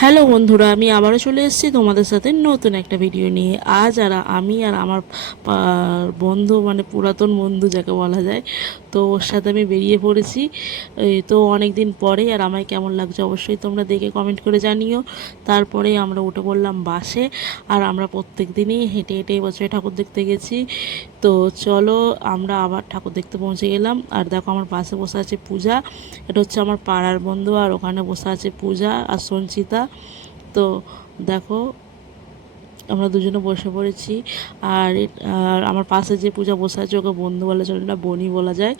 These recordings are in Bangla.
হ্যালো বন্ধুরা, আমি আবারও চলে এসেছি তোমাদের সাথে নতুন একটা ভিডিও নিয়ে। আজ আমি আর আমার বন্ধু, মানে পুরাতন বন্ধু যাকে বলা যায়, তো ওর সাথে আমি বেরিয়ে পড়েছি। তো অনেক দিন পরে, আর আমায় কেমন লাগছে অবশ্যই তোমরা দেখে কমেন্ট করে জানিও। তারপরে আমরা উঠে পড়লাম বাসে, আর আমরা প্রত্যেক দিনই হেঁটে হেঁটে এবছরে ঠাকুর দেখতে গেছি। তো চলো, আমরা আবার ঠাকুর দেখতে পৌঁছে গেলাম। আর দেখো, আমার পাশে বসে আছে পূজা। এটা হচ্ছে আমার পাড়ার বন্ধু, আর ওখানে বসে আছে পূজা আর সঞ্চিতা। তো দেখো, আমরা দুজনে বসে পড়েছি। আর আমার পাশে যে পূজা বসে আছে, ওকে বন্ধু বলা চলে না, বোনই বলা যায়।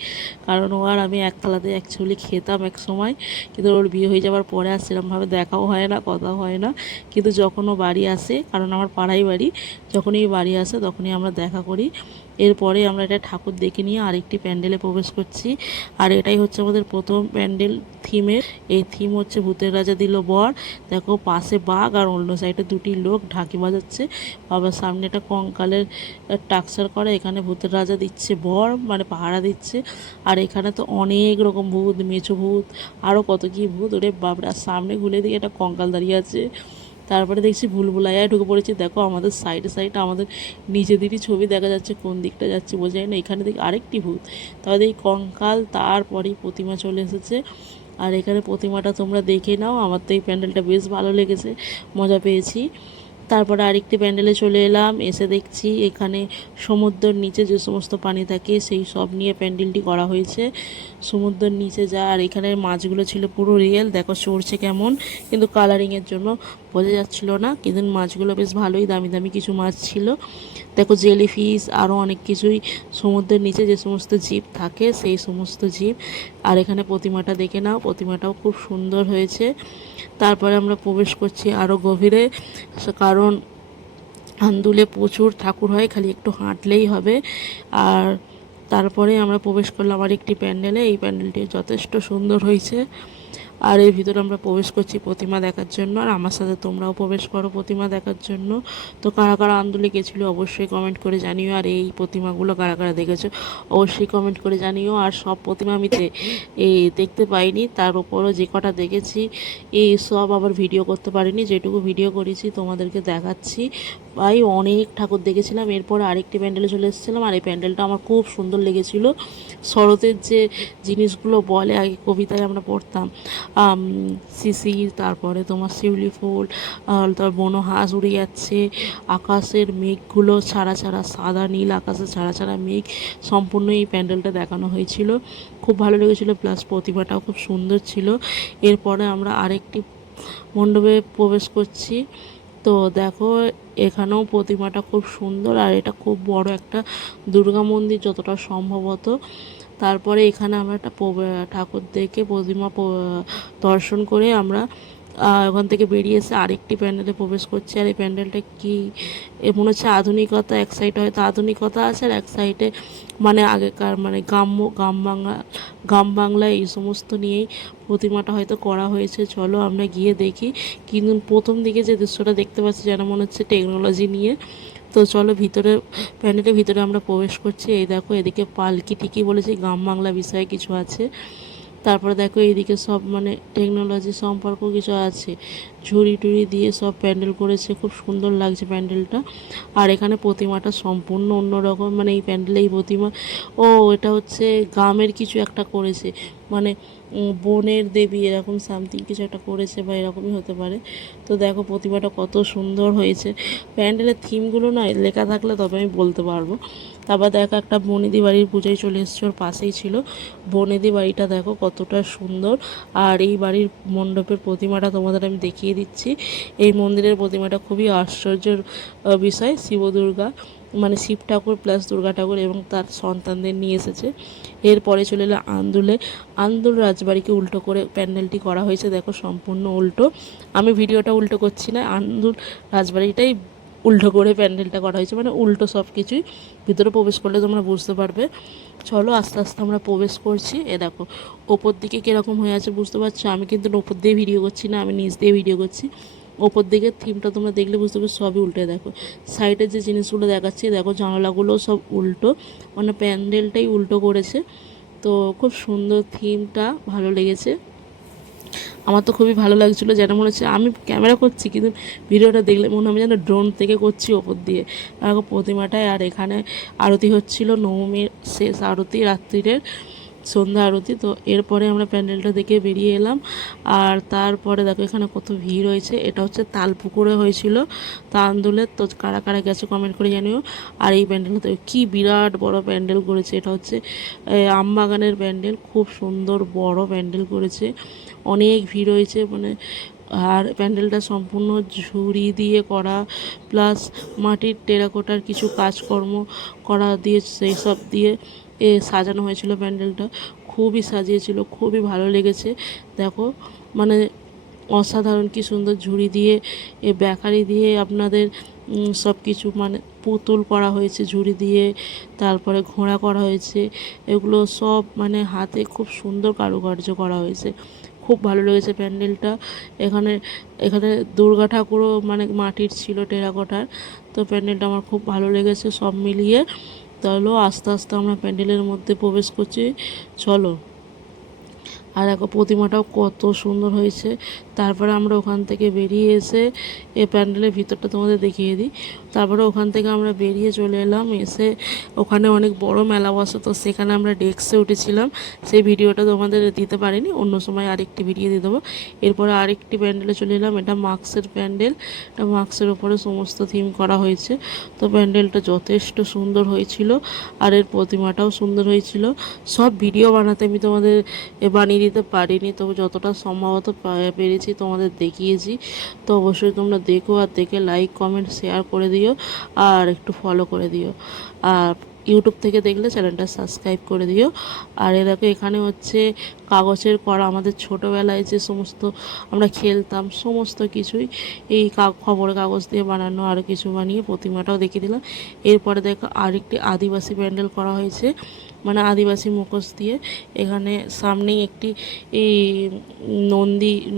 কারণ ও আর আমি এক থালাতে অ্যাকচুয়ালি খেতাম এক সময়, কিন্তু ওর বিয়ে হয়ে যাওয়ার পরে আর সেরকমভাবে দেখাও হয় না, কথাও হয় না। কিন্তু যখন ও বাড়ি আসে, কারণ আমার পাড়াই বাড়ি, যখনই বাড়ি আসে তখনই আমরা দেখা করি। এরপরে আমরা এটা ঠাকুর দেখে নিয়ে আরেকটি প্যান্ডেলে প্রবেশ করছি। আর এটাই হচ্ছে আমাদের প্রথম প্যান্ডেল থিমের। এই থিম হচ্ছে ভূতের রাজা দিল বর। দেখো, পাশে বাঘ আর অন্য সাইডে দুটি লোক ঢাকি বাজাচ্ছে। বাবার সামনে একটা কঙ্কালের টাকচার করা, এখানে ভূতের রাজা দিচ্ছে বর, মানে পাহারা দিচ্ছে। আর এখানে তো অনেক রকম ভূত, মেছো ভূত, আরও কত কী ভূত, ওরে বাবরা। সামনে ঘুরে দিকে একটা কঙ্কাল দাঁড়িয়ে আছে। তারপরে দেখছি ভুলভুলাইয়ায় ঢুকে পড়েছি। দেখো, আমাদের সাইডে সাইডে আমাদের নিজেদেরই ছবি দেখা যাচ্ছে, কোন দিকটা যাচ্ছে বোঝা যায় না। এখানে দেখি আরেকটি ভূত, তাহলে এই কঙ্কাল, তারপরেই প্রতিমা চলে এসেছে। আর এখানে প্রতিমাটা তোমরা দেখে নাও। আমার তো এই প্যান্ডেলটা বেশ ভালো লেগেছে, মজা পেয়েছি। তারপরে আরেকটি প্যান্ডেলে চলে এলাম, এসে দেখছি এখানে সমুদ্রের নিচে যে সমস্ত পানি থাকে সেই সব নিয়ে প্যান্ডেলটি করা হয়েছে। সমুদ্রের নিচে যা, আর এখানে মাছগুলো ছিল পুরো রিয়েল। দেখো চড়ছে কেমন, কিন্তু কালারিংয়ের জন্য বোঝা যাচ্ছিল না। কিন্তু মাছগুলো বেশ ভালোই দামি দামি কিছু মাছ ছিল। দেখো জেলিফিশ, আরও অনেক কিছুই, সমুদ্রের নিচে যে সমস্ত জীব থাকে সেই সমস্ত জীব। আর এখানে প্রতিমাটা দেখে নাও, প্রতিমাটাও খুব সুন্দর হয়েছে। তারপরে আমরা প্রবেশ করছি আরও গভীরে, কারণ আন্দুলে প্রচুর ঠাকুর হয়, খালি একটু হাঁটলেই হবে। আর তারপরে আমরা প্রবেশ করলাম আরেকটি প্যান্ডেলে। এই প্যান্ডেলটি যথেষ্ট সুন্দর হয়েছে। আর এর ভিতরে আমরা প্রবেশ করছি প্রতিমা দেখার জন্য, আর আমার সাথে তোমরাও প্রবেশ করো প্রতিমা দেখার জন্য। তো কারা কারা আন্দোলে গেছিলো অবশ্যই কমেন্ট করে জানিও। আর এই প্রতিমাগুলো কারা কারা দেখেছো অবশ্যই কমেন্ট করে জানিও। আর সব প্রতিমা আমি দেখতে পাইনি, তার উপরও যে কটা দেখেছি এই সব আবার ভিডিও করতে পারিনি, যেটুকু ভিডিও করেছি তোমাদেরকে দেখাচ্ছি। ভাই, অনেক ঠাকুর দেখেছিলাম। এরপর আরেকটি প্যান্ডেলে চলে এসেছিলাম, আর এই প্যান্ডেলটা আমার খুব সুন্দর লেগেছিলো। শরতের যে জিনিসগুলো বলে আগে কবিতায় আমরা পড়তাম, শিশির, তারপরে তোমার শিউলি ফুল, তারপর বনো হাঁস উড়ে যাচ্ছে, আকাশের মেঘগুলো ছাড়া ছাড়া, সাদা নীল আকাশে ছাড়া ছাড়া মেঘ, সম্পূর্ণ এই প্যান্ডেলটা দেখানো হয়েছিল। খুব ভালো লেগেছিলো, প্লাস প্রতিমাটাও খুব সুন্দর ছিল। এরপরে আমরা আরেকটি মণ্ডপে প্রবেশ করছি। তো দেখো, এখানেও প্রতিমাটা খুব সুন্দর, আর এটা খুব বড় একটা দুর্গা মন্দির যতটা সম্ভবত। তারপরে এখানে আমরা একটা ঠাকুর দেখে প্রতিমা দর্শন করে আমরা ওখান থেকে বেরিয়ে এসে আরেকটি প্যান্ডেলে প্রবেশ করছি। আর এই প্যান্ডেলটা কি মনে হচ্ছে আধুনিকতা, এক সাইডে হয়তো আধুনিকতা আছে, আর এক সাইডে মানে আগেকার, মানে গ্রাম বাংলা এই সমস্ত নিয়েই প্রতিমাটা হয়তো করা হয়েছে। চলো আমরা গিয়ে দেখি। কিন্তু প্রথম দিকে যে দৃশ্যটা দেখতে পাচ্ছি যেন মনে হচ্ছে টেকনোলজি নিয়ে। তো চলো, ভিতরে প্যান্ডেলের ভিতরে আমরা প্রবেশ করছি। এই দেখো, এদিকে পালকি, ঠিকই বলেছি, গ্রাম বাংলা বিষয়ে কিছু আছে। তারপরে দেখো এইদিকে সব মানে টেকনোলজি সম্পর্ক কিছু আছে, ঝুড়ি টুড়ি দিয়ে সব প্যান্ডেল করেছে, খুব সুন্দর লাগছে প্যান্ডেলটা। আর এখানে প্রতিমাটা সম্পূর্ণ অন্যরকম, মানে এই প্যান্ডেলে এই প্রতিমা, ও এটা হচ্ছে গ্রামের কিছু একটা করেছে, মানে বনের দেবী এরকম সামথিং কিছু একটা করেছে, বা এরকমই হতে পারে। তো দেখো প্রতিমাটা কত সুন্দর হয়েছে। প্যান্ডেলের থিমগুলো না লেখা থাকলে তবে আমি বলতে পারবো। তারপর দেখো, একটা বনেদি বাড়ির পুজোয় চলে এসছে, ওর পাশেই ছিল। বনেদি বাড়িটা দেখো কতটা সুন্দর। আর এই বাড়ির মণ্ডপের প্রতিমাটা তোমাদের আমি দেখিয়ে দিচ্ছি। এই মন্দিরের প্রতিমাটা খুবই আশ্চর্যের বিষয়। শিব দুর্গা, মানে শিব ঠাকুর প্লাস দুর্গা ঠাকুর এবং তার সন্তানদের নিয়ে এসেছে। এরপরে চলে এলো আন্দুল রাজবাড়িকে উল্টো করে প্যান্ডেলটি করা হয়েছে। দেখো সম্পূর্ণ উল্টো, আমি ভিডিওটা উল্টো করছি না, আন্দুল রাজবাড়িটাই উল্টো করে প্যান্ডেলটা করা হয়েছে, মানে উল্টো সব কিছুই। ভিতরে প্রবেশ করলে তোমরা বুঝতে পারবে। চলো আস্তে আস্তে আমরা প্রবেশ করছি। দেখো ওপর দিকে কীরকম হয়ে আছে বুঝতে পারছো। আমি কিন্তু ওপর দিয়ে ভিডিও করছি না, আমি নিচ দিয়ে ভিডিও করছি। ওপর দিকের থিমটা তোমরা দেখলে বুঝতে পারবে, সবই উল্টে। দেখো সাইডের যে জিনিসগুলো দেখাচ্ছি, দেখো জানালাগুলোও সব উল্টো, মানে প্যান্ডেলটাই উল্টো করেছে। তো খুব সুন্দর থিমটা, ভালো লেগেছে। আমার তো খুবই ভালো লাগছিলো, যেন মনে হচ্ছে আমি ক্যামেরা করছি কিন্তু ভিডিওটা দেখলে মনে হবে যেন ড্রোন থেকে করছি ওপর দিয়ে প্রতিমাটায়। আর এখানে আরতি হচ্ছিল, নবমীর শেষ আরতি রাত্রিরের, সন্ধ্যা আরতি। তো এরপরে আমরা প্যান্ডেলটা দেখে বেরিয়ে এলাম। আর তারপরে দেখো এখানে কত ভিড় হয়েছে। এটা হচ্ছে তালপুকুরে হয়েছিল তা আন্দোলের। তো কারা কারা গেছে কমেন্ট করে জানিও। আর এই প্যান্ডেলটা তো কি বিরাট বড় প্যান্ডেল করেছে, এটা হচ্ছে আমবাগানের প্যান্ডেল, খুব সুন্দর বড় প্যান্ডেল করেছে, অনেক ভিড় হয়েছে মানে। আর প্যান্ডেলটা সম্পূর্ণ ঝুড়ি দিয়ে করা, প্লাস মাটির টেরাকোটার কিছু কাজকর্ম করা দিয়ে সেই সব দিয়ে সাজানো হয়েছিল প্যান্ডেলটা। খুবই সাজিয়েছিল, খুবই ভালো লেগেছে। দেখো মানে অসাধারণ কি সুন্দর ঝুড়ি দিয়ে বেকারি দিয়ে আপনাদের সব কিছু মানে পুতুল করা হয়েছে ঝুড়ি দিয়ে, তারপরে ঘোড়া করা হয়েছে, এগুলো সব মানে হাতে খুব সুন্দর কারুকার্য করা হয়েছে। খুব ভালো লেগেছে প্যান্ডেলটা। এখানে এখানে দুর্গা ঠাকুরও মানে মাটির ছিল, টেরাকোটার। তো প্যান্ডেলটা আমার খুব ভালো লেগেছে সব মিলিয়ে। তাহলে আস্তে আস্তে আমরা প্যান্ডেলের মধ্যে প্রবেশ করছি, চলো। আর দেখো প্রতিমাটাও কত সুন্দর হয়েছে। তারপরে আমরা ওখান থেকে বেরিয়ে এসে প্যান্ডেলের ভিতরটা তোমাদের দেখিয়ে দিই। তারপরে ওখান থেকে আমরা বেরিয়ে চলে এলাম, এসে ওখানে অনেক বড় মেলা বসে, তো সেখানে আমরা ডেস্কে উঠেছিলাম। সেই ভিডিওটা তোমাদের দিতে পারিনি, অন্য সময় আরেকটি ভিডিও দিয়ে দেবো। এরপরে আরেকটি প্যান্ডেলে চলে এলাম, এটা মাস্কের প্যান্ডেল। এটা মাস্কের ওপরে সমস্ত থিম করা হয়েছে। তো প্যান্ডেলটা যথেষ্ট সুন্দর হয়েছিল, আর এর প্রতিমাটাও সুন্দর হয়েছিল। সব ভিডিও বানাতে আমি তোমাদের বানিয়ে দিতে পারিনি, তবে যতটা সম্ভবত পেরেছি তোমাদের দেখিয়েছি। তো অবশ্যই তোমরা দেখো, আর দেখে লাইক কমেন্ট শেয়ার করে দিও, আর একটু ফলো করে দিও। আর ইউটিউব থেকে দেখলে চ্যানেলটা সাবস্ক্রাইব করে দিও। আর দেখো এখানে হচ্ছে কাগজের করা, আমাদের ছোটোবেলায় যে সমস্ত আমরা খেলতাম সমস্ত কিছুই এই খবরের কাগজ দিয়ে বানানো, আরও কিছু বানিয়ে প্রতিমাটাও দেখিয়ে দিলাম। এরপরে দেখো আরেকটি আদিবাসী প্যান্ডেল করা হয়েছে, মানে আদিবাসী মুখোশ দিয়ে। এখানে সামনেই একটি এই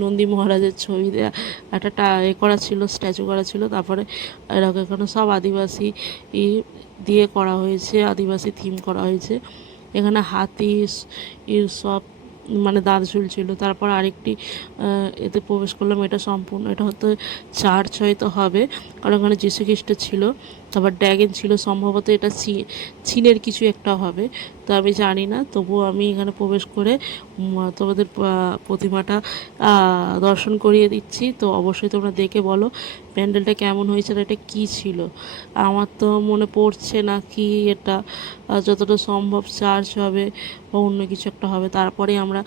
নন্দী মহারাজের ছবি দেওয়া একটা করা ছিল, স্ট্যাচু করা ছিল। তারপরে এরকম এখানে সব আদিবাসী দিয়ে করা হয়েছে, আদিবাসী থিম করা হয়েছে। এখানে হাতি সব মানে দাঁত ঝুলছিল। তারপর আরেকটি এতে প্রবেশ করলাম, এটা সম্পূর্ণ, এটা হয়তো চার্চ হয়তো হবে, কারণ ওখানে যীশু খ্রিস্ট ছিল। তারপর ড্র্যাগন ছিল, সম্ভবত এটা চীনের কিছু একটা হবে, তো আমি জানি না। তবুও আমি এখানে প্রবেশ করে তোমাদের প্রতিমাটা দর্শন করিয়ে দিচ্ছি। তো অবশ্যই তোমরা দেখে বলো প্যান্ডেলটা কেমন হয়েছে, আর এটা কী ছিল। আমার তো মনে পড়ছে না কি এটা, যতটা সম্ভব চার্চ হবে বা অন্য কিছু একটা হবে। তারপরে আমরা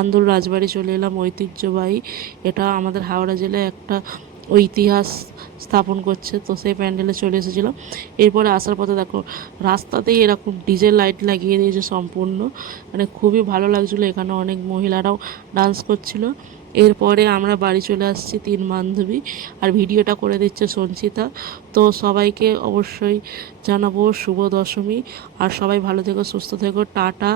আন্দোল রাজবাড়ি চলে এলাম, ঐতিহ্যবাহী। এটা আমাদের হাওড়া জেলায় একটা ইতিহাস স্থাপন করছে, তো সেই প্যান্ডেলে চলে এসেছিলাম। এরপরে আসার পথে দেখো রাস্তাতেই এরকম ডিজে লাইট লাগিয়ে দিয়েছে সম্পূর্ণ, মানে খুবই ভালো লাগছিলো। এখানে অনেক মহিলারাও ডান্স করছিল। এরপরে আমরা বাড়ি চলে আসছি 3 বান্ধবী, আর ভিডিওটা করে দিচ্ছে সঞ্চিতা। তো সবাইকে অবশ্যই জানাবো শুভ দশমী, আর সবাই ভালো থেকো, সুস্থ থেকো, টাটা।